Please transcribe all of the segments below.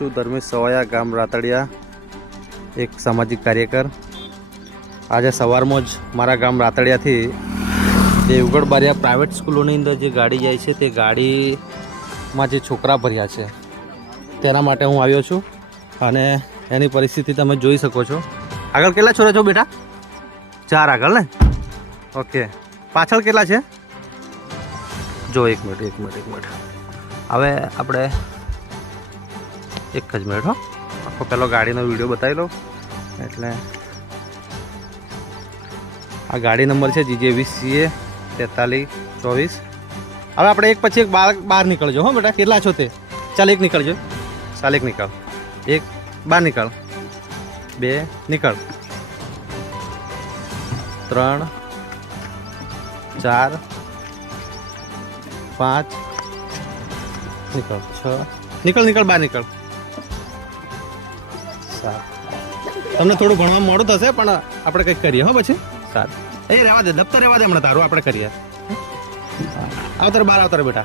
છું, ધર્મેશ સવાયા, ગામ રાતડિયા, એક સામાજિક કાર્યકર. આજે સવારમાં જ મારા ગામ રાતડિયાથી દેવગઢ બારિયા પ્રાઇવેટ સ્કૂલોની અંદર જે ગાડી જાય છે, તે ગાડીમાં જે છોકરા ભર્યા છે, તેના માટે હું આવ્યો છું. અને એની પરિસ્થિતિ તમે જોઈ શકો છો. આગળ કેટલા છોરા છો બેટા? ચાર આગળ ને? ઓકે. પાછળ કેટલા છે? જો એક મિનિટ એક મિનિટ એક મિનિટ. હવે આપણે એક જ મિનિટ હો. આખો પહેલો ગાડીનો વીડિયો બતાવી લઉં. એટલે આ ગાડી નંબર છે જીજે વીસ સીએ તેતાલીસ ચોવીસ. હવે આપણે એક પછી એક બાર બહાર નીકળજો, હો બેટા. કેટલા છો તે? ચાલ એક નીકળજો. ચાલ એક નીકળ. એક બહાર નીકળ. બે, નીકળ. ત્રણ, ચાર, પાંચ, નીકળ. છ. નીકળ નીકળ બહાર નીકળ. સાત તમને થોડું ભણવા મોડું થશે પણ આપણે કંઈક કરીએ હો પછી. સારું. એ રહેવા દે દફતર રહેવા દે હમણાં તારું આપણે કરીએ. આવતર બાર આવતર બેટા.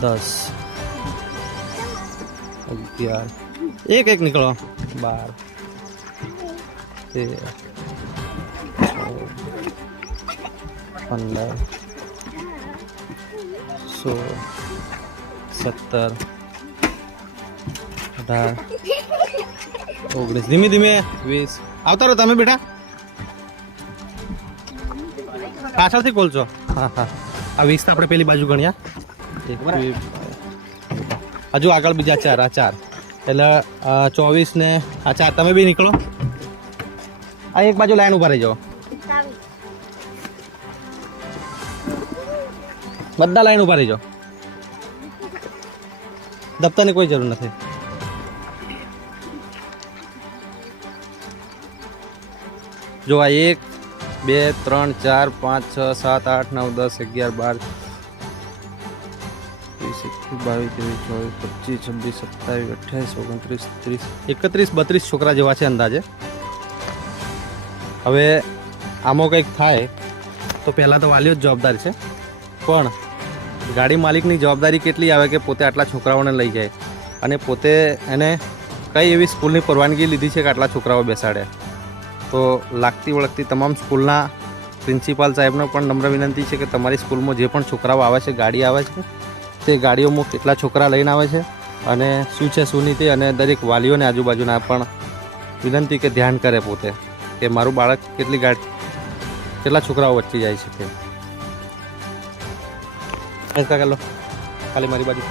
દસ. અગિયાર. એક એક નીકળો. બાર. તેર પંદર. સોળ. સત્તર. અઢાર ઓગણીસ. ધીમે ધીમે વીસ. આવતા રહો તમે બેટા. પાછળથી ખોલશો હા હા. આ વીસ તો આપણે પેલી બાજુ ગણ્યા. હજુ આગળ બીજા ચાર આ ચાર. એટલે ચોવીસ ને આ ચાર. તમે બી નીકળો. આ એક બાજુ લાઈન ઊભા રહી જાઓ બધા લાઈન ઊભા રહી જાઓ દફતરની કોઈ જરૂર નથી. જો આ એક, બે, ત્રણ, ચાર, પાંચ, છ, સાત, આઠ, નવ, દસ, અગિયાર, બાર વીસ એકવીસ બાવીસ, ત્રેવીસ, ચોવીસ, પચીસ, છવ્વીસ, સત્તાવીસ, અઠ્યાવીસ, ઓગણત્રીસ, ત્રીસ, એકત્રીસ, બત્રીસ છોકરા જેવા છે અંદાજે. હવે આમાં કંઈક થાય, તો પહેલાં તો વાલીઓ જ જવાબદાર છે. પણ ગાડી માલિકની જવાબદારી કેટલી આવે કે પોતે આટલા છોકરાઓને લઈ જાય? અને પોતે એને કઈ એવી સ્કૂલની પરવાનગી લીધી છે કે આટલા છોકરાઓ બેસાડે? તો લાગતી વળગતી તમામ સ્કૂલના પ્રિન્સિપાલ સાહેબને પણ નમ્ર વિનંતી છે કે તમારી સ્કૂલમાં જે પણ છોકરાઓ આવે છે, ગાડી આવે છે, તે ગાડીઓમાં કેટલા છોકરા લઈને આવે છે અને શું છે, શું નહીં તે અને દરેક વાલીઓને આજુબાજુના પણ વિનંતી કે ધ્યાન કરે પોતે કે મારું બાળક કેટલી ગાડી, કેટલા છોકરાઓ વચ્ચે જાય છે તે ખાલી મારી બાજુ.